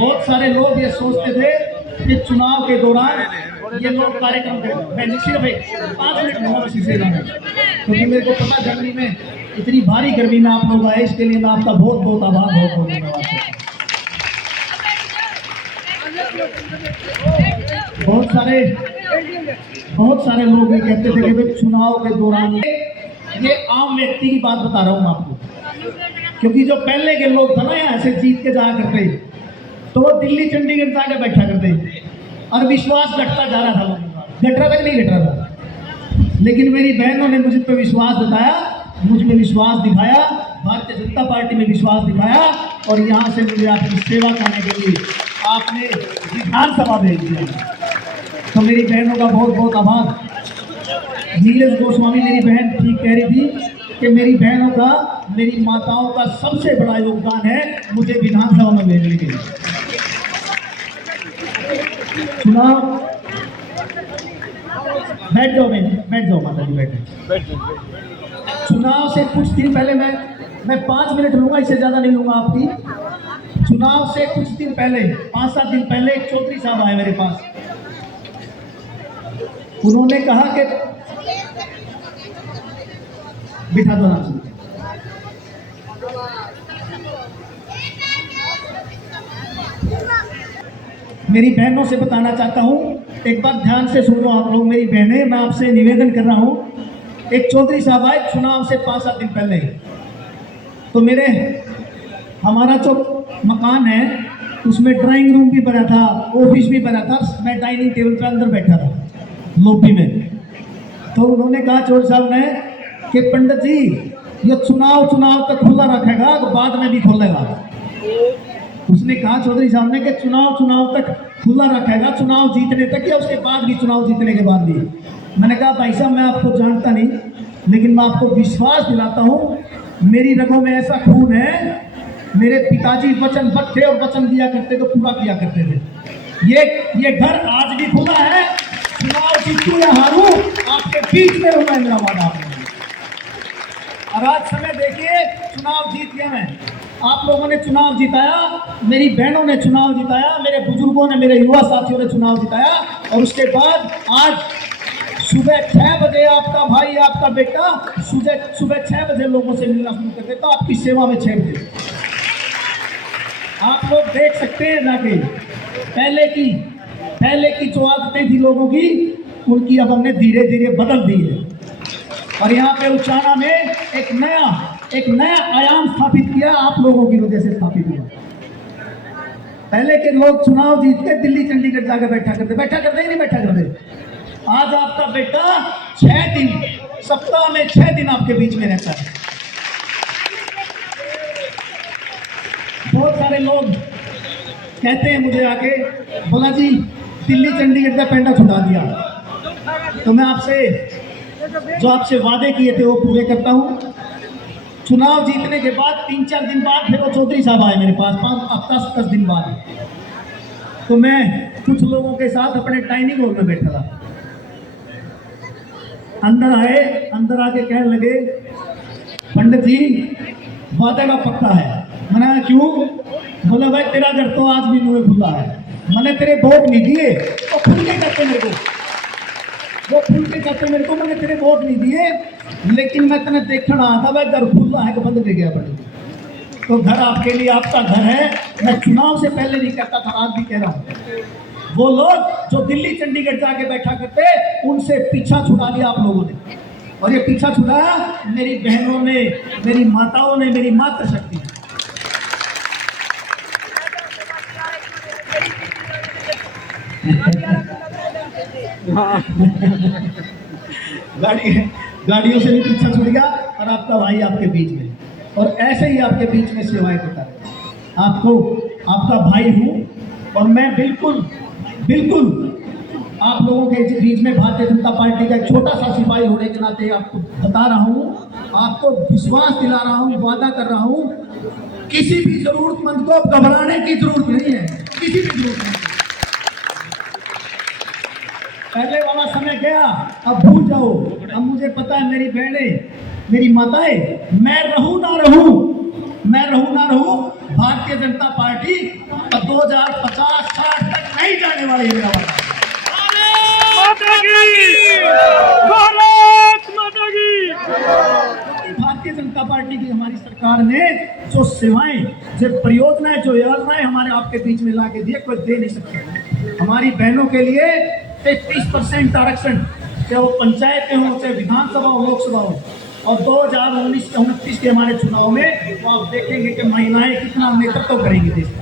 बहुत सारे लोग ये सोचते थे कि चुनाव के दौरान ये लोग कार्यक्रम करें। मैं सिर्फ 5 मिनट लूंगा बस इसे जाने, क्योंकि मेरे को पता गर्मी में, इतनी भारी गर्मी में आप लोग आए, इसके लिए मैं आपका बहुत बहुत आभार, बहुत बहुत धन्यवाद करता हूँ। बहुत सारे लोग ये कहते थे कि भाई चुनाव के दौरान, ये आम व्यक्ति की बात बता रहा हूँ आपको, क्योंकि जो पहले के लोग थे ना यहाँ से जीत के जाया करते, तो वो दिल्ली चंडीगढ़ जाके बैठा करते और विश्वास घटता जा रहा था, घट रहा था कि नहीं घट रहा था। लेकिन मेरी बहनों ने मुझ पर विश्वास जताया, मुझ में विश्वास दिखाया, भारतीय जनता पार्टी में विश्वास दिखाया, और यहाँ से मुझे आपकी सेवा करने के लिए आपने विधानसभा भेज दिया। तो मेरी बहनों का बहुत बहुत आभार। नीलेश गोस्वामी मेरी बहन ठीक कह रही थी कि मेरी बहनों का, मेरी माताओं का सबसे बड़ा योगदान है मुझे विधानसभा में भेजने के लिए। चुनाव, बैठ जाओ माता जी, बैठे। चुनाव से कुछ दिन पहले मैं 5 मिनट लूंगा, इससे ज्यादा नहीं लूंगा आपकी। चुनाव से कुछ दिन पहले, 5-7 दिन पहले, एक चौधरी साहब आए मेरे पास। उन्होंने कहा कि बिठा दो नाम से, मेरी बहनों से बताना चाहता हूं, एक बार ध्यान से सुनो आप लोग, मेरी बहनें, मैं आपसे निवेदन कर रहा हूं। एक चौधरी साहब आए चुनाव से 5-7 दिन पहले, तो हमारा जो मकान है उसमें ड्राइंग रूम भी बना था, ऑफिस भी बना था, मैं डाइनिंग टेबल पर अंदर बैठा था लॉबी में। तो उन्होंने कहा चौधरी साहब ने कि पंडित जी ये चुनाव तक खुला रखेगा तो बाद में भी खोलेगा। उसने कहा चौधरी साहब ने कि चुनाव तक खुला रखेगा, चुनाव जीतने तक या उसके बाद भी, चुनाव जीतने के बाद भी। मैंने कहा भाई साहब मैं आपको जानता नहीं, लेकिन मैं आपको विश्वास दिलाता हूँ, मेरी रगों में ऐसा खून है, मेरे पिताजी वचनबद्ध थे और वचन दिया करते तो पूरा किया करते थे। ये घर आज भी खुला है, चुनाव जीतूं या हारूं आपके बीच में रहूंगा, मेरा वादा आपने। और आज समय देखिए, चुनाव जीत गया मैं, आप लोगों ने चुनाव जिताया, मेरी बहनों ने चुनाव जिताया, मेरे बुजुर्गों ने, मेरे युवा साथियों ने चुनाव जिताया। और उसके बाद आज सुबह 6 बजे आपका भाई, आपका बेटा सुबह 6 बजे लोगों से मिलना शुरू कर देता, आपकी सेवा में 6 बजे। आप लोग देख सकते हैं जाके, पहले की जो आदतें थी लोगों की, उनकी अब हमने धीरे धीरे बदल दी है। और यहाँ पे उचाना में एक नया आयाम स्थापित किया, आप लोगों की वजह से स्थापित हुआ। पहले के लोग चुनाव जीत के दिल्ली चंडीगढ़ जाकर बैठा करते ही नहीं बैठा करते। आज आपका बेटा 6 दिन, सप्ताह में 6 दिन आपके बीच में रहता है। बहुत सारे लोग कहते हैं मुझे आके, बोला जी दिल्ली चंडीगढ़ का पेंडा छुड़ा दिया। तो मैं जो आपसे वादे किए थे वो पूरे करता हूँ। चुनाव जीतने के बाद 3-4 दिन बाद फिर वो चौधरी साहब आए मेरे पास, 5-10 दिन बाद। तो मैं कुछ लोगों के साथ अपने डाइनिंग हॉल में बैठा था, अंदर आके कहने लगे पंडित जी वादा का पक्का है। मैंने क्यों? बोला भाई तेरा घर तो आज भी मुँह खुला है, मैंने तेरे वोट नहीं दिए, वो खुल के कहते मेरे को, मैंने तेरे वोट नहीं दिए, लेकिन मैं तेने देखना आता भाई घर खुला है कि बंद कर गया बड़ी। तो घर आपके लिए, आपका घर है, मैं चुनाव से पहले नहीं कहता था, आज भी कह रहा हूँ। वो लोग जो दिल्ली चंडीगढ़ जाके बैठा करते, उनसे पीछा छुड़ा दिया आप लोगों ने। और ये पीछा छुड़ाया मेरी बहनों ने, मेरी माताओं ने, मेरी मातृशक्ति ने। गाड़ियों से भी पीछा छूट गया, और आपका भाई आपके बीच में, और ऐसे ही आपके बीच में सेवाएं करता है। आपका भाई हूँ, और मैं बिल्कुल आप लोगों के बीच में भारतीय जनता पार्टी का एक छोटा सा सिपाही होने के नाते आपको बता रहा हूँ, आपको विश्वास दिला रहा हूँ, वादा कर रहा हूँ, किसी भी जरूरतमंद को घबराने की जरूरत नहीं है, किसी भी जरूरत नहीं। पहले वाला समय गया, अब भूल जाओ। अब मुझे पता है मेरी बहनें, मेरी माताएं, मैं रहूं ना रहूं, भारतीय जनता पार्टी 2050-60 तक नहीं जाने वाले ये मेरा वादा है। माता की भारत माता की। भारतीय जनता पार्टी की हमारी सरकार ने जो सेवाएं, जो परियोजनाएं, जो योजनाएं हमारे आपके बीच में ला के दिए, कोई दे नहीं सकते। हमारी बहनों के लिए 33% आरक्षण, चाहे वो पंचायतें हो, चाहे विधानसभा हो, लोकसभा हो, और 2019-29 के हमारे चुनाव में तो आप देखेंगे कि महिलाएं कितना नेतृत्व करेंगी देश में,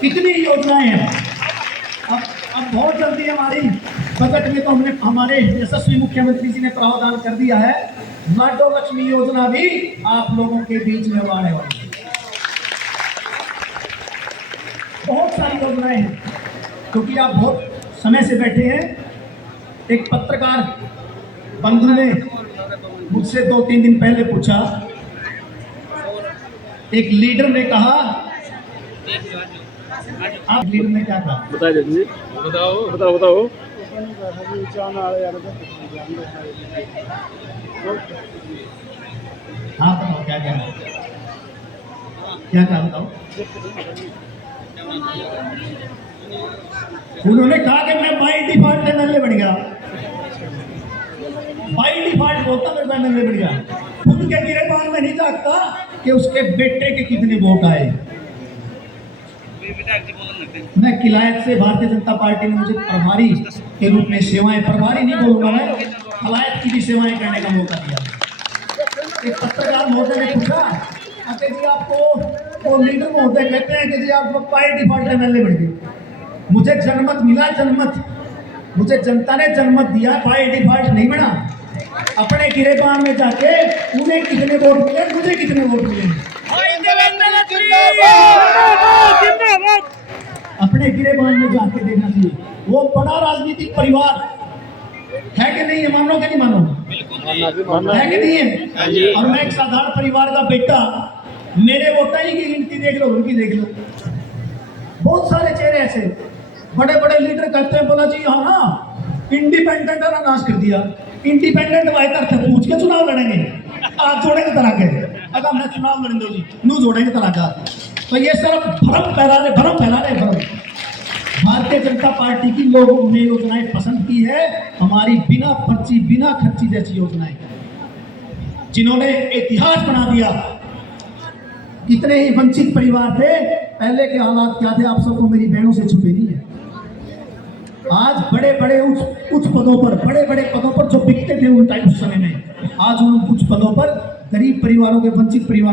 कितनी योजनाएं हैं। अब बहुत जल्दी हमारी बजट में तो हमने हमारे यशस्वी मुख्यमंत्री जी ने प्रावधान कर दिया है, लाडो लक्ष्मी योजना भी आप लोगों के बीच में आने वाली है। बहुत सारी योजनाएं हैं, क्योंकि आप बहुत समय से बैठे हैं। एक पत्रकार बंधु ने मुझसे 2-3 दिन पहले पूछा, एक लीडर ने कहा, आप लीडर ने क्या कहा? बता दीजिए, बताओ। हाँ बताओ क्या क्या बताओ। उन्होंने कहा कि मैं बाई डिफॉल्ट एमएलए बन गया, बाई डिफॉल्ट बोलता मेरे एमएलए बन गया। खुद के गिरेबान में नहीं झांकता कि उसके बेटे के कितने वोट आए। मैं किलायत से भारतीय जनता पार्टी ने मुझे प्रभारी के रूप में सेवाएं, प्रभारी नहीं बोलूंगा मैं, किलायत की भी सेवाएं करने का मौका दिया। एक पत्रकार महोदय ने पूछा, अरे जी आपको वो लीडर महोदय कहते हैं कि जी आप बाई डिफॉल्ट एमएलए बन गए। मुझे जनमत मिला, जनमत मुझे जनता ने जनमत दिया, बाई डिफॉल्ट नहीं बना। अपने गिरेबान में जाके उन्हें कितने वोट मिले, मुझे कितने वोट मिले, अपने गिरेबान में जाके देखना चाहिए। वो बड़ा राजनीतिक परिवार है कि नहीं है, मानो कि नहीं मानो, है कि नहीं है? और मैं एक साधारण परिवार का बेटा, मेरे वोटा ही की गिनती देख लो, उनकी देख लो। बहुत सारे चेहरे ऐसे बड़े बड़े लीडर कहते हैं, बोला जी हाँ ना इंडिपेंडेंट का नाश कर दिया। इंडिपेंडेंट वायकर थे, पूछ के चुनाव लड़ेंगे, आज जोड़ेंगे तरह के, अगर मैं चुनाव लड़ने दो जी नू जोड़ेंगे तरह का। तो ये सब भ्रम फैला रहे। भारतीय जनता पार्टी की लोगों ने योजनाएं पसंद की है, हमारी बिना पर्ची बिना खर्ची जैसी योजनाएं, जिन्होंने इतिहास बना दिया। कितने ही वंचित परिवार थे, पहले के हालात क्या थे आप सबको मेरी बहनों से छुपे नहीं है। आज बड़े बड़े उच्च पदों पर, बड़े बड़े पदों पर जो बिकते थे उन टाइम उस समय में, आज उन उच्च पदों पर गरीब परिवारों के, वंचित परिवार